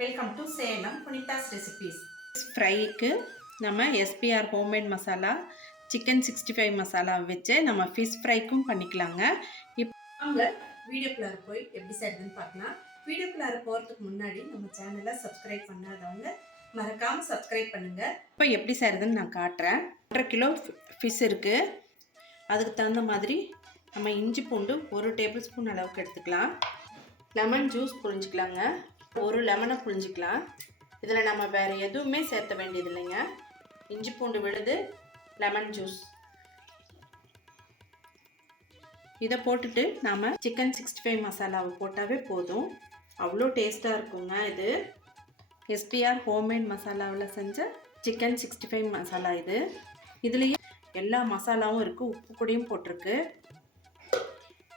Welcome to Salem Punithas recipes ஃப்ரைக்கு நம்ம SPR homemade masala chicken sixty five masala வச்சு நம்ம fish ஃப்ரைக்கும் பண்ணிக்கலாங்க. இப்போ வாங்க வீடியோக்குள்ளார போய் எப்படி செய்யறதுன்னு பார்க்கலாம். வீடியோக்குள்ளார போகிறதுக்கு முன்னாடி நம்ம சேனலை சப்ஸ்கிரைப் பண்ணாதவங்க மறக்காமல் சப்ஸ்கிரைப் பண்ணுங்க. இப்போ எப்படி செய்கிறதுன்னு நான் காட்டுறேன். ஒன்றரை கிலோ ஃபிஷ் இருக்குது அதுக்கு தகுந்த மாதிரி நம்ம இஞ்சி பூண்டு ஒரு டேபிள் ஸ்பூன் அளவுக்கு எடுத்துக்கலாம். லெமன் ஜூஸ் புழிஞ்சிக்கலாங்க. ஒரு லெமனை புழிஞ்சிக்கலாம். இதில் நம்ம வேறு எதுவுமே சேர்த்த வேண்டியது இல்லைங்க இஞ்சி பூண்டு விழுது லெமன் ஜூஸ் இதை போட்டுட்டு நாம் சிக்கன் சிக்ஸ்டி ஃபைவ் மசாலாவை போட்டாவே போதும். அவ்வளோ டேஸ்ட்டாக இருக்குங்க இது. எஸ்பிஆர் ஹோம்மேட் மசாலாவில் செஞ்ச சிக்கன் சிக்ஸ்டி ஃபைவ் மசாலா இது. இதுலேயே எல்லா மசாலாவும் இருக்குது உப்பு கூடையும் போட்டிருக்கு.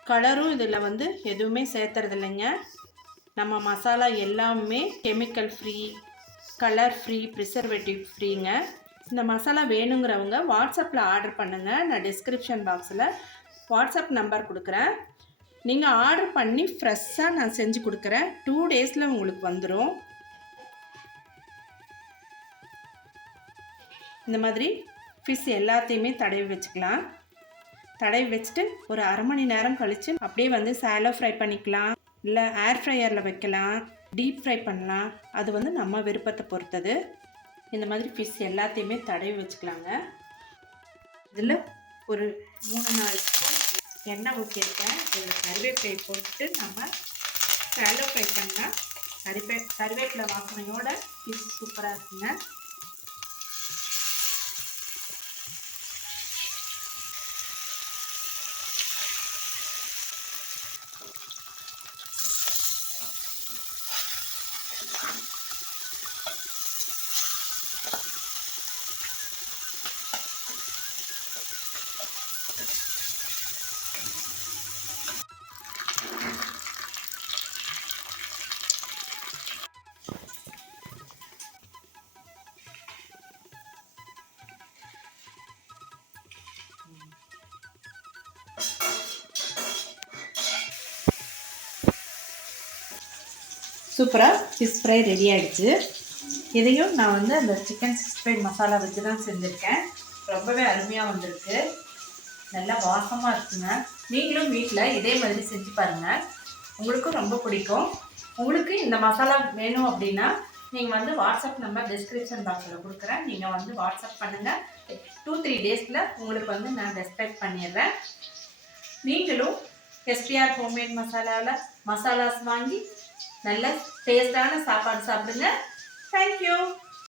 கலரும் இதில் வந்து எதுவுமே சேர்த்துறது இல்லைங்க நம்ம மசாலா எல்லாமே chemical free colour free preservative ஃப்ரீங்க இந்த மசாலா வேணுங்கிறவங்க வாட்ஸ்அப்பில் ஆர்டர் பண்ணுங்கள் நான் டிஸ்கிரிப்ஷன் பாக்ஸில் வாட்ஸ்அப் நம்பர் கொடுக்குறேன். நீங்கள் ஆர்டர் பண்ணி ஃப்ரெஷ்ஷாக நான் செஞ்சு கொடுக்குறேன். டூ டேஸில் உங்களுக்கு வந்துடும் இந்த மாதிரி ஃபிஷ் எல்லாத்தையுமே தடவி வச்சுக்கலாம். தடவி வச்சுட்டு ஒரு அரை மணி நேரம் கழித்து அப்படியே வந்து சேலோ ஃப்ரை பண்ணிக்கலாம். இல்லை ஏர் ஃப்ரையரில் வைக்கலாம் டீப் ஃப்ரை பண்ணலாம். அது வந்து நம்ம விருப்பத்தை பொறுத்தது. இந்த மாதிரி ஃபிஷ் எல்லாத்தையுமே தடவி வச்சுக்கலாங்க. இதில் ஒரு மூணு நாலு ஸ்பூன் எண்ணெய் ஊற்றிருக்கேன் இதில் கருவேப்பிலை போட்டு நம்ம சேலோ ஃப்ரை பண்ணால் கருவே கருவேப்பிலை வாசனையோட ஃபிஷ் சூப்பராக இருக்குங்க. சூப்பராக ஃபிஷ் ஃப்ரை ரெடி ஆகிடுச்சு இதையும் நான் வந்து அந்த சிக்கன் சிக்ஸ்டி ஃபைவ் மசாலா வச்சு தான் செஞ்சுருக்கேன். ரொம்பவே அருமையாக வந்திருக்கு. நல்லா வாசமாக இருக்குங்க. நீங்களும் வீட்டில் இதே மாதிரி செஞ்சு பாருங்கள் உங்களுக்கும் ரொம்ப பிடிக்கும். உங்களுக்கு இந்த மசாலா வேணும் அப்படின்னா நீங்கள் வந்து வாட்ஸ்அப் நம்பர் டிஸ்கிரிப்ஷன் பாக்ஸில் கொடுக்குறேன். நீங்கள் வந்து வாட்ஸ்அப் பண்ணுங்கள் டூ த்ரீ டேஸில் உங்களுக்கு வந்து நான் ரெஸ்பெக்ட் பண்ணிடுறேன். நீங்களும் எஸ்பிஆர் ஹோம்மேட் மசாலாவில் மசாலாஸ் வாங்கி நல்ல டேஸ்டான சாப்பாடு சாப்பிடுங்க. தேங்க்யூ